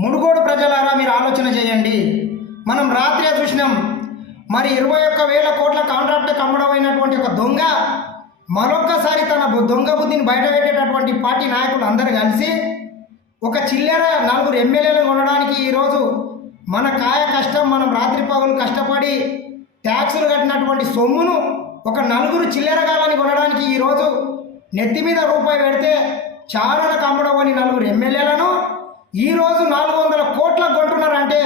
మునుగోడు ప్రజలారా మీరు ఆలోచన చేయండి. మనం రాత్రే చూసినాం. మరి 21,000 కోట్ల కాంట్రాక్ట్ కమ్మడమైనటువంటి ఒక దొంగ మరొక్కసారి తన దొంగ బుద్ధిని బయటపెట్టేటటువంటి పార్టీ నాయకులు అందరూ కలిసి ఒక చిల్లర 4 ఎమ్మెల్యేలను కొనడానికి ఈరోజు మన కాయ కష్టం, మనం రాత్రి పగలు కష్టపడి ట్యాక్సులు కట్టినటువంటి సొమ్మును ఒక 4 చిల్లరగాలని కొనడానికి ఈరోజు నెత్తి మీద రూపాయి పెడితే చారణకు అమ్మడమని 4 ఎమ్మెల్యేలను ఈరోజు 400 కోట్లకు కొంటున్నారంటే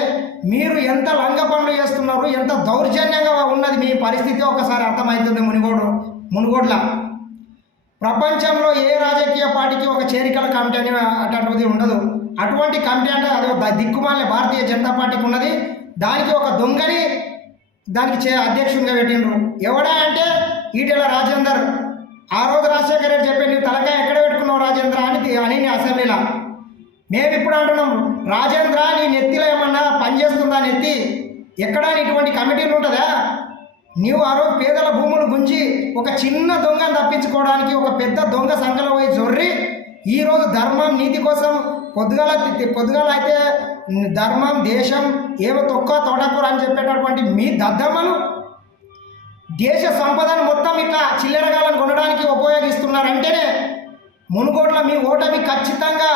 మీరు ఎంత లంగ పనులు చేస్తున్నారు, ఎంత దౌర్జన్యంగా ఉన్నది మీ పరిస్థితి ఒకసారి అర్థమవుతుంది. మునుగోడ్ల ప్రపంచంలో ఏ రాజకీయ పార్టీకి ఒక చేరికల కమిటీ అని అటువంటిది ఉండదు. అటువంటి కమిటీ అంటే అది దిక్కుమాలే భారతీయ జనతా పార్టీకి ఉన్నది. దానికి ఒక దొంగని దానికి అధ్యక్షునిగా పెట్టిండ్రు. ఎవడా అంటే ఈటెల రాజేందర్. ఆ రోజు రాజశేఖర రెడ్డి చెప్పి నువ్వు తలకాయ ఎక్కడ పెట్టుకున్నావు రాజేంద్ర అని అసెంబ్లీలో. మేము ఇప్పుడు అంటున్నాం, రాజేంద్ర నీ నెత్తిలో ఏమన్నా పనిచేస్తుందా? నెత్తి ఎక్కడా ఇటువంటి కమిటీలు ఉంటుందా? నీవు ఆ రోజు పేదల భూములు గుంజి ఒక చిన్న దొంగను తప్పించుకోవడానికి ఒక పెద్ద దొంగ సంఖ్యలో పోయి జొర్రి ఈరోజు ధర్మం నీతి కోసం పొద్దుగాల అయితే ధర్మం దేశం ఏవో తొడకూర అని చెప్పేటటువంటి మీ దద్దమ్మలు దేశ సంపదను మొత్తం ఇట్లా చిల్లరగాలను కొనడానికి ఉపయోగిస్తున్నారంటేనే మునుగోడ్ల మీ ఓటమి ఖచ్చితంగా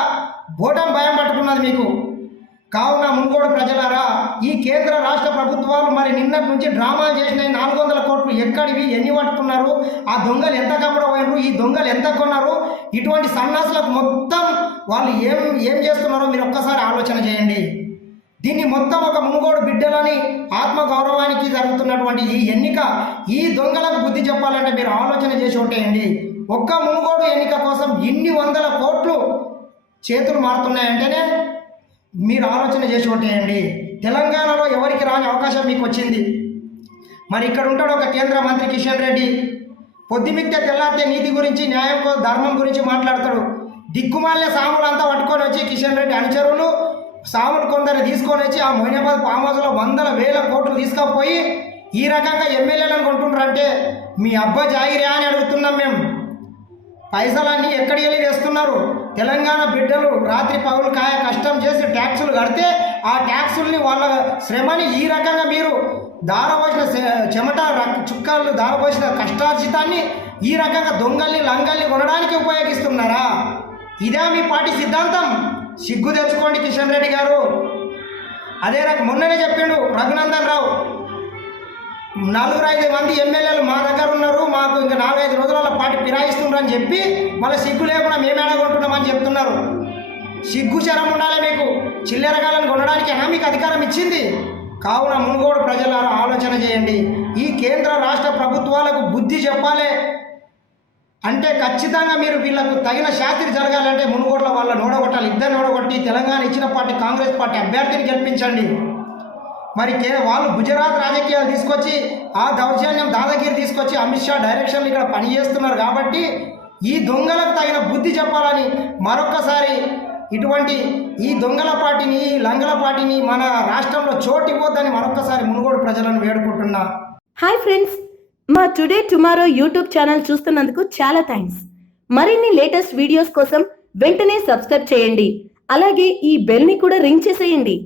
ఓటమి భయం పట్టుకున్నది మీకు. కావున మునుగోడు ప్రజలారా, ఈ కేంద్ర రాష్ట్ర ప్రభుత్వాలు మరి నిన్నటి నుంచి డ్రామాలు చేసినాయి. 400 కోట్లు ఎక్కడివి, ఎన్ని పట్టుకున్నారు, ఆ దొంగలు ఎంత కమ్మడపోయారు, ఈ దొంగలు ఎంత కొన్నారు, ఇటువంటి సన్నాసులకు మొత్తం వాళ్ళు ఏం చేస్తున్నారో మీరు ఒక్కసారి ఆలోచన చేయండి. దీన్ని మొత్తం ఒక మునుగోడు బిడ్డలని ఆత్మగౌరవానికి జరుగుతున్నటువంటి ఈ ఎన్నిక, ఈ దొంగలకు బుద్ధి చెప్పాలంటే మీరు ఆలోచన చేసి ఓటేయండి. ఒక్క మునుగోడు ఎన్నిక కోసం ఇన్ని 100 కోట్లు చేతులు మారుతున్నాయంటేనే మీరు ఆలోచన చేసి ఓటేయండి. తెలంగాణలో ఎవరికి రాని అవకాశం మీకు వచ్చింది. మరి ఇక్కడ ఉంటాడు ఒక కేంద్ర మంత్రి కిషన్ రెడ్డి. పొద్దుమిక్తే తెల్లారితే నీతి గురించి, న్యాయం, ధర్మం గురించి మాట్లాడతాడు. దిక్కుమాలిన సాములు అంతా పట్టుకొని వచ్చి కిషన్ రెడ్డి అనుచరులు సాములు కొందరు తీసుకొని వచ్చి ఆ మొయినాబాద్ ఫామ్ హౌస్లో 100,000 కోట్లు తీసుకుపోయి ఈ రకంగా ఎమ్మెల్యేలను కొంటుండ్రంటే మీ అబ్బా జాగిరా అని అడుగుతున్నాం మేము. పైసలన్నీ ఎక్కడికి వెళ్ళి తెస్తున్నారు? తెలంగాణ బిడ్డలు రాత్రి పగులు కాయ కష్టం చేసి ట్యాక్సులు కడితే ఆ ట్యాక్సుల్ని వాళ్ళ శ్రమని ఈ రకంగా మీరు దారపోసిన చెమట చుక్కలు దారపోసిన కష్టార్జితాన్ని ఈ రకంగా దొంగల్ని లంగల్ని కొనడానికి ఉపయోగిస్తున్నారా? ఇదే మీ పార్టీ సిద్ధాంతం? సిగ్గు తెచ్చుకోండి కిషన్ రెడ్డి గారు. అదే మొన్ననే చెప్పిండు రఘునందన్ రావు, 4-5 మంది ఎమ్మెల్యేలు మా దగ్గర ఉన్నారు, మాకు ఇంకా 4-5 రోజుల పార్టీ ఫిరాయిస్తున్నారని చెప్పి మళ్ళీ సిగ్గు లేకుండా మేము ఎడగొంటున్నామని చెప్తున్నారు. సిగ్గు శరం ఉండాలి మీకు. చిల్లరగాలను కొనడానికైనా మీకు అధికారం ఇచ్చింది. కావున మునుగోడు ప్రజలారా ఆలోచన చేయండి. ఈ కేంద్ర రాష్ట్ర ప్రభుత్వాలకు బుద్ధి చెప్పాలి అంటే ఖచ్చితంగా మీరు వీళ్ళకు తగిన శాస్త్రి జరగాలంటే మునుగోడులో వాళ్ళ నోడగొట్టాలి. ఇద్దరు నోడగొట్టి తెలంగాణ ఇచ్చిన పార్టీ కాంగ్రెస్ పార్టీ అభ్యర్థిని గెలిపించండి. మరి వాళ్ళు గుజరాత్ రాజకీయాలు తీసుకొచ్చి ఆ దౌర్జన్యం దాదాగిరి తీసుకొచ్చి అమిత్ షా డైరెక్షన్లు ఇక్కడ పనిచేస్తున్నారు. కాబట్టి ఈ దొంగలకు తగిన బుద్ధి చెప్పాలని మరొక్కసారి ఇటువంటి ఈ దొంగల పార్టీని, ఈ లంగల పార్టీని మన రాష్ట్రంలో చోటు ఇవ్వద్దని మరొక్కసారి మునుగోడు ప్రజలను వేడుకుంటున్నా. హాయ్ ఫ్రెండ్స్, మా టుడే టుమారో యూట్యూబ్ ఛానల్ చూస్తున్నందుకు చాలా థ్యాంక్స్. మరిన్ని లేటెస్ట్ వీడియోస్ కోసం వెంటనే సబ్స్క్రైబ్ చేయండి. అలాగే ఈ బెల్ని కూడా రింగ్ చేసేయండి.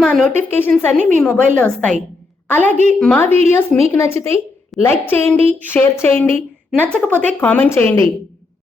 మా నోటిఫికేషన్స్ అన్ని మీ మొబైల్లో వస్తాయి. అలాగే మా వీడియోస్ మీకు నచ్చితే లైక్ చేయండి, షేర్ చేయండి, నచ్చకపోతే కామెంట్ చేయండి.